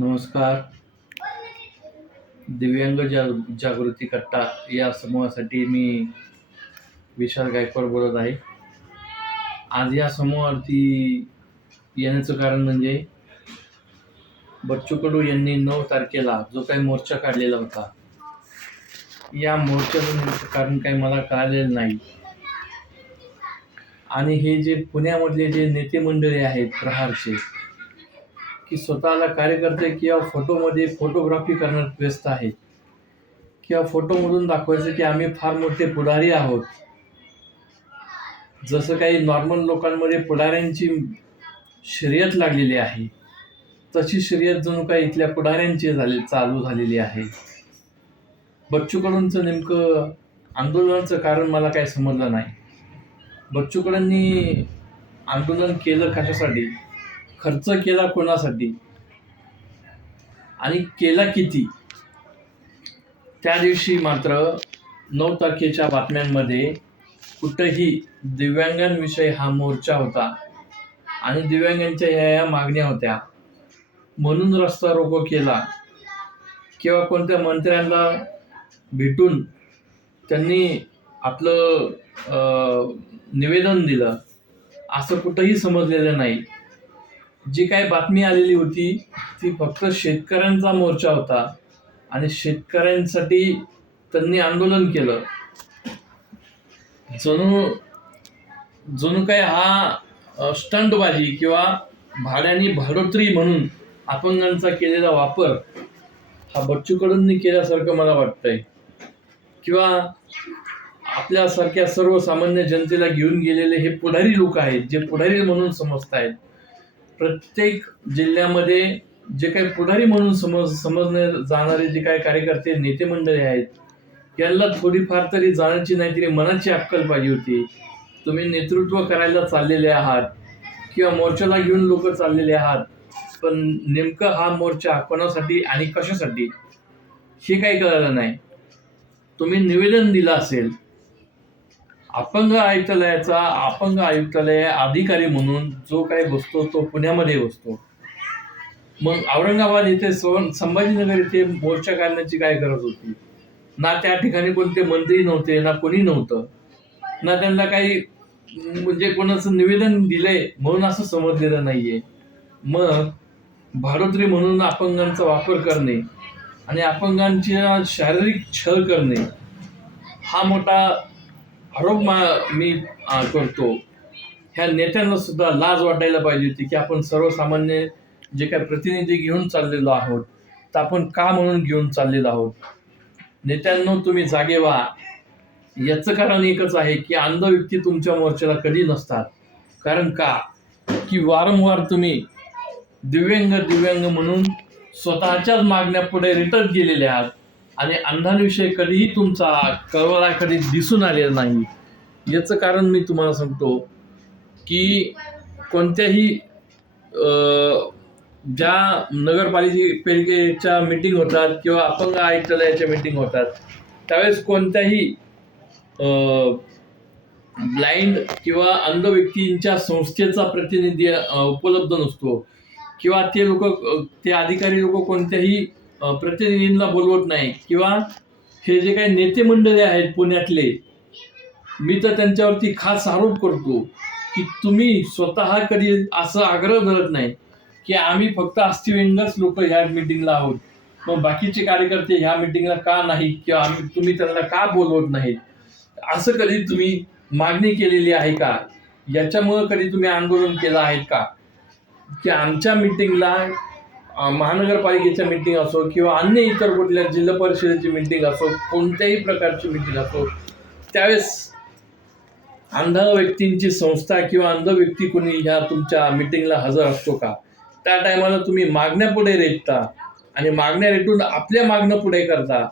नमस्कार. दिव्यांग जा जागृती कट्टा या समूहासाठी मी विशाल गायकवाड बोलत आहे. आज या समूहावरती येण्याचं कारण म्हणजे बच्चू कडू यांनी नऊ तारखेला जो काही मोर्चा काढलेला होता या मोर्चाचं कारण काही मला कळालेलं नाही. आणि हे जे पुण्यामधले जे नेते मंडळी आहेत प्रहारचे की स्वतःला कार्यकर्ते किंवा फोटोमध्ये फोटोग्राफी करण्यात व्यस्त आहे किंवा फोटोमधून दाखवायचं की आम्ही फार मोठे पुढारी आहोत. जसं काही नॉर्मल लोकांमध्ये पुढाऱ्यांची शर्यत लागलेली आहे तशी शर्यत जणू काही इथल्या पुढाऱ्यांची झाली चालू झालेली आहे. बच्चूकडूंचं नेमकं आंदोलनाचं कारण मला काही समजलं नाही. बच्चूकडूंनी आंदोलन केलं कशासाठी? खर्च केला कोणासाठी? आणि केला किती? त्या दिवशी मात्र नऊ तारखेच्या बातम्यांमध्ये कुठंही दिव्यांगांविषयी हा मोर्चा होता आणि दिव्यांगांच्या ह्या या मागण्या होत्या. म्हणून रस्ता रोको केला किंवा कोणत्या मंत्र्यांना भेटून त्यांनी आपलं निवेदन दिलं असं कुठंही समजलेलं नाही. जी काही बातमी आलेली होती ती फक्त शेतकऱ्यांचा मोर्चा होता आणि शेतकऱ्यांसाठी त्यांनी आंदोलन केलं. जणू जणू काय हा स्टंटबाजी किंवा भाड्याने भाडोत्री म्हणून अपंगांचा केलेला वापर हा बच्चू कडूंनी केल्यासारखं मला वाटतंय. किंवा आपल्यासारख्या सर्वसामान्य जनतेला घेऊन गेलेले हे पुढारी लोक आहेत जे पुढारी म्हणून समजत आहेत प्रत्येक जिल्ह्यामध्ये जे काही पुढारी म्हणून समज समजणे जाणारे जे काही कार्यकर्ते नेते मंडळी आहेत यांना थोडीफार तरी जाण्याची नाही तरी मनाची अक्कल पाहिजे होती. तुम्ही नेतृत्व करायला चाललेले आहात किंवा मोर्चाला घेऊन लोक चाललेले आहात पण नेमकं हा मोर्चा कोणासाठी आणि कशासाठी हे काही कळलं नाही. तुम्ही निवेदन दिलं असेल अपंग आयुक्तालयाचा अपंग आयुक्तालय अधिकारी म्हणून जो काही बसतो तो पुण्यामध्ये बसतो. मग औरंगाबाद इथे सोन संभाजीनगर इथे मोर्चा काढण्याची काय गरज होती? ना त्या ठिकाणी कोणते मंत्री नव्हते ना कोणी नव्हतं. ना त्यांना काही म्हणजे कोणाचं निवेदन दिलंय म्हणून असं समजलेलं नाहीये. मग भारोत्री म्हणून अपंगांचा वापर करणे आणि अपंगांची शारीरिक छळ करणे हा मोठा आरोप मा मी करतो. ह्या नेत्यांना सुद्धा लाज वाटायला पाहिजे होती की आपण सर्वसामान्य जे काही प्रतिनिधी घेऊन चाललेलो आहोत तर आपण का म्हणून घेऊन चाललेलो आहोत? नेत्यांनो तुम्ही जागे व्हा. याचं कारण एकच आहे की अंध व्यक्ती तुमच्या मोर्चाला कधी नसतात. कारण का? की वारंवार तुम्ही दिव्यांग दिव्यांग म्हणून स्वतःच्याच मागण्या पुढे रिटर्न गेलेले आहात. आणि अंधांविषयी कधीही तुमचा कळवळा कधी दिसून आलेला नाही. याचं कारण मी तुम्हाला सांगतो की कोणत्याही ज्या नगरपालिकेच्या मिटिंग होतात किंवा अपंग आयुक्तालयाच्या मिटिंग होतात त्यावेळेस कोणत्याही ब्लाइंड किंवा अंध व्यक्तींच्या संस्थेचा प्रतिनिधी उपलब्ध नसतो. किंवा ते लोक ते अधिकारी लोक कोणत्याही प्रतिनिधींना बोलवत नाही. किंवा हे जे काही नेते मंडळी आहेत पुण्यातले मी तर त्यांच्यावरती खास आरोप करतो की तुम्ही स्वतः कधी असं आग्रह धरत नाही की आम्ही फक्त अस्थिव्यंगच लोक ह्या मिटिंगला आहोत. मग बाकीचे कार्यकर्ते ह्या मिटिंगला का नाही किंवा आम्ही तुम्ही त्यांना का बोलवत नाहीत? असं कधी तुम्ही मागणी केलेली आहे का? याच्यामुळं कधी तुम्ही आंदोलन केलं आहे का? की आमच्या मिटिंगला महानगरपालिकेच्या मिटिंग असो किंवा अन्य इतर कुठल्या जिल्हा परिषदेची मिटिंग असो कोणत्याही प्रकारची मिटिंग असो त्यावेळेस अंध व्यक्तींची संस्था किंवा अंध व्यक्ती कोणी ह्या तुमच्या मिटिंगला हजर असतो का? त्या टायमाला तुम्ही मागण्या पुढे रेटता आणि मागण्या रेटून आपल्या मागणं पुढे करता.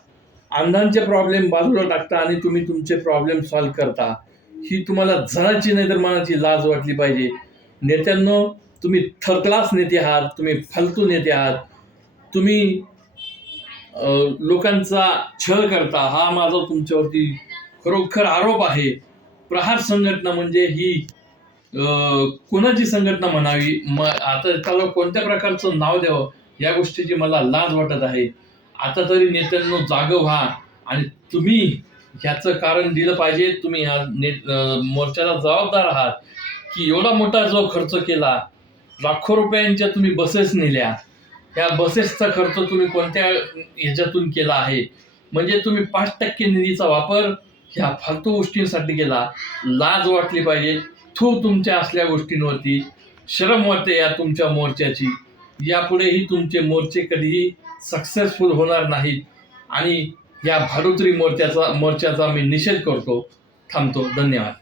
अंधांचे प्रॉब्लेम बाजूला टाकता आणि तुम्ही तुमचे प्रॉब्लेम सॉल्व्ह करता. ही तुम्हाला जणाची नाही तर मनाची लाज वाटली पाहिजे. नेत्यांना तुम्ही थर्ड क्लास नेते आहात तुम्ही फालतू नेते आहात तुम्ही लोकांचा छळ करता हा माझा तुमच्यावरती खरोखर आरोप आहे. प्रहार संघटना म्हणजे ही कोणाची संघटना म्हणावी? म आता त्याला कोणत्या प्रकारचं नाव द्यावं? या गोष्टीची मला लाज वाटत आहे. आता तरी नेत्यांनो जाग व्हा आणि तुम्ही ह्याचं कारण दिलं पाहिजे. तुम्ही ह्या ने मोर्चाला जबाबदार आहात. की एवढा मोठा जो खर्च केला लाखो रुपयांच्या तुम्ही बसेस नेल्या. त्या बसेसचा खर्च तुम्ही कोणत्या ह्याच्यातून केला आहे? म्हणजे तुम्ही पाच टक्के निधीचा वापर ह्या फालतू गोष्टींसाठी केला. लाज वाटली पाहिजे. थू तुमच्या असल्या गोष्टींवरती. शरम वाटते या तुमच्या मोर्चाची. यापुढेही तुमचे मोर्चे कधीही सक्सेसफुल होणार नाहीत. आणि या भारुत्री मोर्चाचा मोर्चाचा मी निषेध करतो. थांबतो. धन्यवाद.